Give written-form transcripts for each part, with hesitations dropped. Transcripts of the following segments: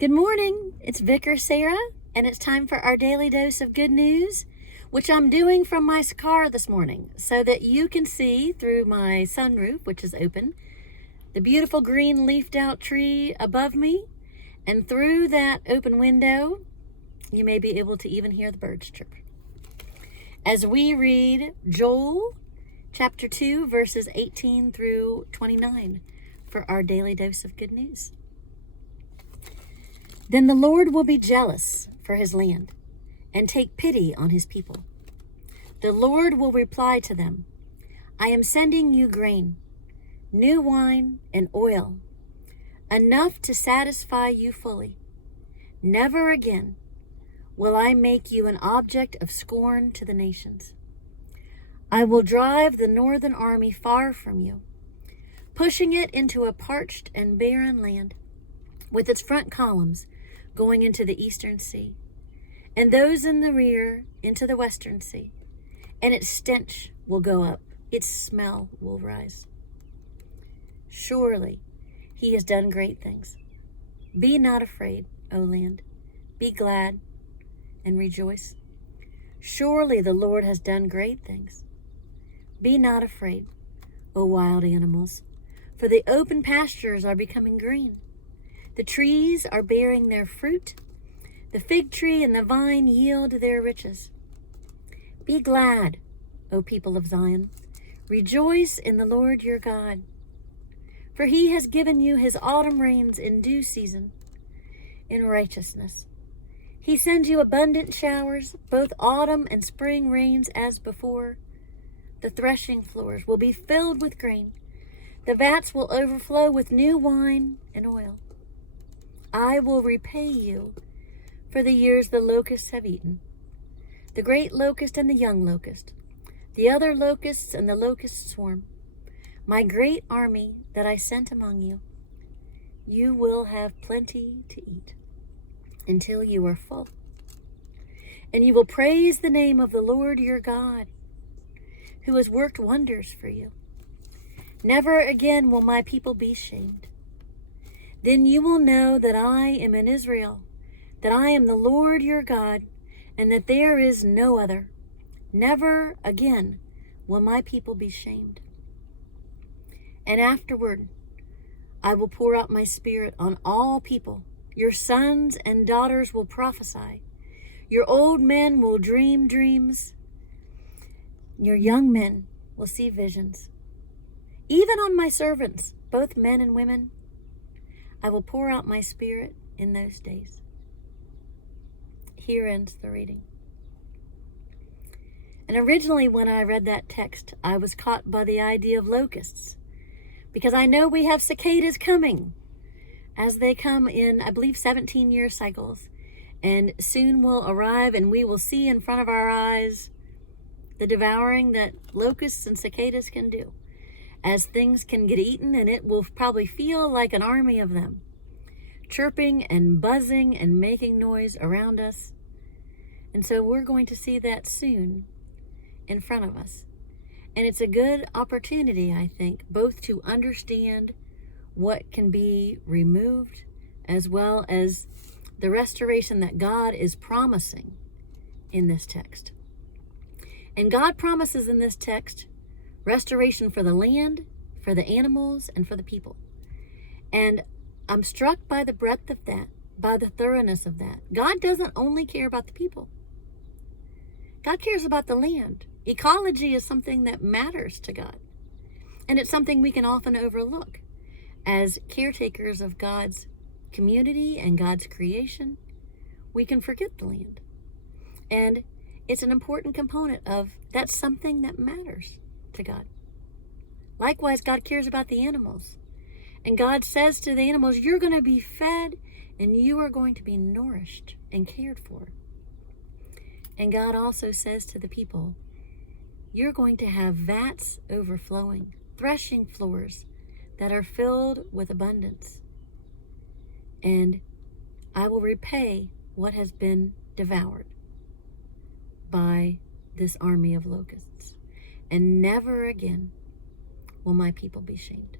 Good morning. It's Vicar Sarah, and it's time for our daily dose of good news, which I'm doing from my car this morning so that you can see through my sunroof, which is open, the beautiful green leafed out tree above me, and through that open window, you may be able to even hear the birds chirp. As we read Joel chapter 2, verses 18 through 29 for our daily dose of good news. Then the Lord will be jealous for his land and take pity on his people. The Lord will reply to them, I am sending you grain, new wine, and oil, enough to satisfy you fully. Never again will I make you an object of scorn to the nations. I will drive the northern army far from you, pushing it into a parched and barren land, with its front columns going into the eastern sea, and those in the rear into the western sea. And its stench will go up, its smell will rise. Surely he has done great things. Be not afraid, O land. Be glad and rejoice. Surely the Lord has done great things. Be not afraid, O wild animals, for the open pastures are becoming green. The trees are bearing their fruit. The fig tree and the vine yield their riches. Be glad, O people of Zion. Rejoice in the Lord your God. For he has given you his autumn rains in due season, in righteousness. He sends you abundant showers, both autumn and spring rains as before. The threshing floors will be filled with grain. The vats will overflow with new wine and oil. I will repay you for the years the locusts have eaten, the great locust and the young locust, the other locusts and the locust swarm, my great army that I sent among you. You will have plenty to eat until you are full, and you will praise the name of the Lord your God, who has worked wonders for you. Never again will my people be shamed. Then you will know that I am in Israel, that I am the Lord your God, and that there is no other. Never again will my people be shamed. And afterward, I will pour out my spirit on all people. Your sons and daughters will prophesy. Your old men will dream dreams. Your young men will see visions. Even on my servants, both men and women, I will pour out my spirit in those days. Here ends the reading. And originally when I read that text, I was caught by the idea of locusts, because I know we have cicadas coming as they come in, I believe, 17-year cycles, and soon will arrive, and we will see in front of our eyes the devouring that locusts and cicadas can do, as things can get eaten, and it will probably feel like an army of them, chirping and buzzing and making noise around us. And so we're going to see that soon in front of us. And it's a good opportunity, I think, both to understand what can be removed, as well as the restoration that God is promising in this text. And God promises in this text restoration for the land, for the animals, and for the people. And I'm struck by the breadth of that, by the thoroughness of that. God doesn't only care about the people. God cares about the land. Ecology is something that matters to God. And it's something we can often overlook. As caretakers of God's community and God's creation, we can forget the land. And it's an important component of that's something that matters to God. Likewise, God cares about the animals. And God says to the animals, you're going to be fed and you are going to be nourished and cared for. And God also says to the people, you're going to have vats overflowing, threshing floors that are filled with abundance. And I will repay what has been devoured by this army of locusts. And never again will my people be shamed.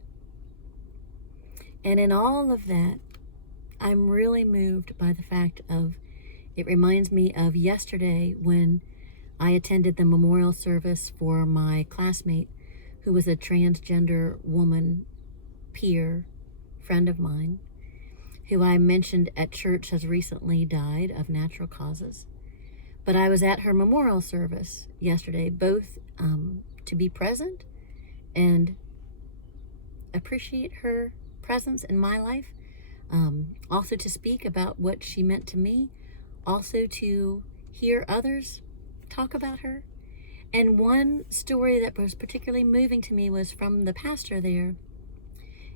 And in all of that, I'm really moved by the fact of, it reminds me of yesterday when I attended the memorial service for my classmate who was a transgender woman, peer, friend of mine, who I mentioned at church has recently died of natural causes. But I was at her memorial service yesterday, both to be present and appreciate her presence in my life, also to speak about what she meant to me, also to hear others talk about her. And one story that was particularly moving to me was from the pastor there.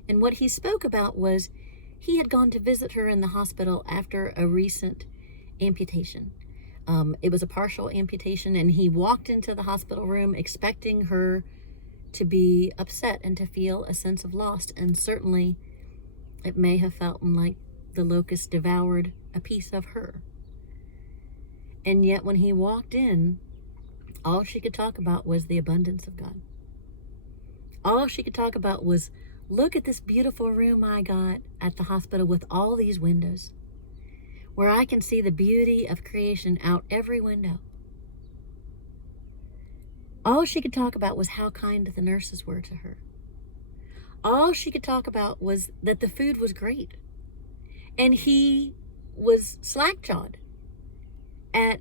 And what he spoke about was he had gone to visit her in the hospital after a recent amputation. It was a partial amputation, and he walked into the hospital room expecting her to be upset and to feel a sense of loss. And certainly it may have felt like the locust devoured a piece of her. And yet when he walked in, all she could talk about was the abundance of God. All she could talk about was, look at this beautiful room I got at the hospital with all these windows, where I can see the beauty of creation out every window. All she could talk about was how kind the nurses were to her. All she could talk about was that the food was great. And he was slack-jawed at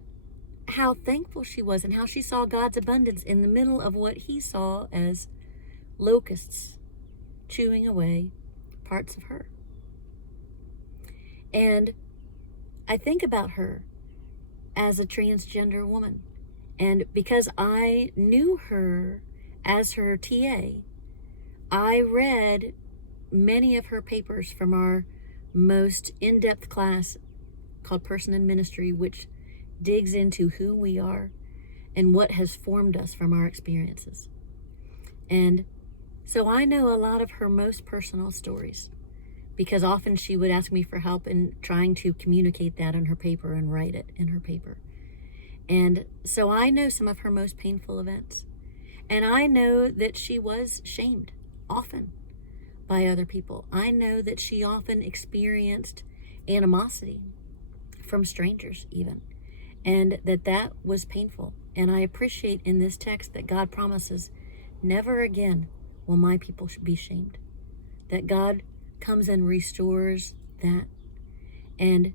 how thankful she was and how she saw God's abundance in the middle of what he saw as locusts chewing away parts of her. And I think about her as a transgender woman. And because I knew her as her TA, I read many of her papers from our most in-depth class called Person in Ministry, which digs into who we are and what has formed us from our experiences. And so I know a lot of her most personal stories, because often she would ask me for help in trying to communicate that in her paper and write it in her paper. And so I know some of her most painful events. And I know that she was shamed often by other people. I know that she often experienced animosity from strangers even, and that was painful. And I appreciate in this text that God promises, never again will my people be shamed. That God comes and restores that. And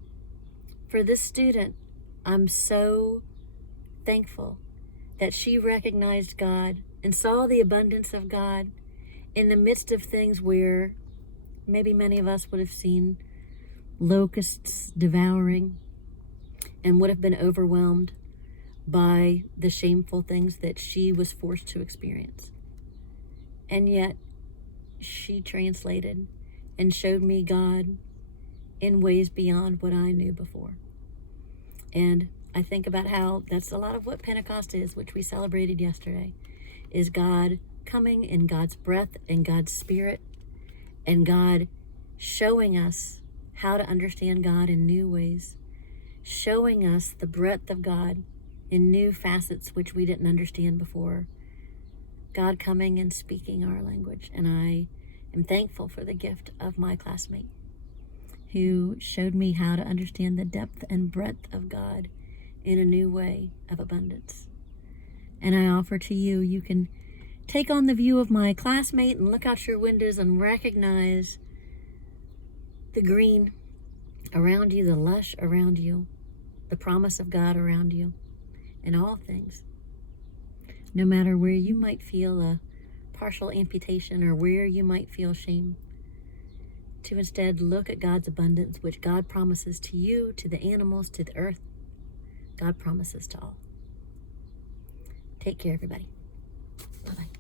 for this student, I'm so thankful that she recognized God and saw the abundance of God in the midst of things where maybe many of us would have seen locusts devouring and would have been overwhelmed by the shameful things that she was forced to experience. And yet she translated and showed me God in ways beyond what I knew before. And I think about how that's a lot of what Pentecost is, which we celebrated yesterday, is God coming in God's breath and God's spirit, and God showing us how to understand God in new ways, showing us the breadth of God in new facets which we didn't understand before. God coming and speaking our language. And I am thankful for the gift of my classmate who showed me how to understand the depth and breadth of God in a new way of abundance. And I offer to you, you can take on the view of my classmate and look out your windows and recognize the green around you, the lush around you, the promise of God around you in all things. No matter where you might feel a partial amputation or where you might feel shame, to instead look at God's abundance, which God promises to you, to the animals, to the earth. God promises to all. Take care, everybody. Bye-bye.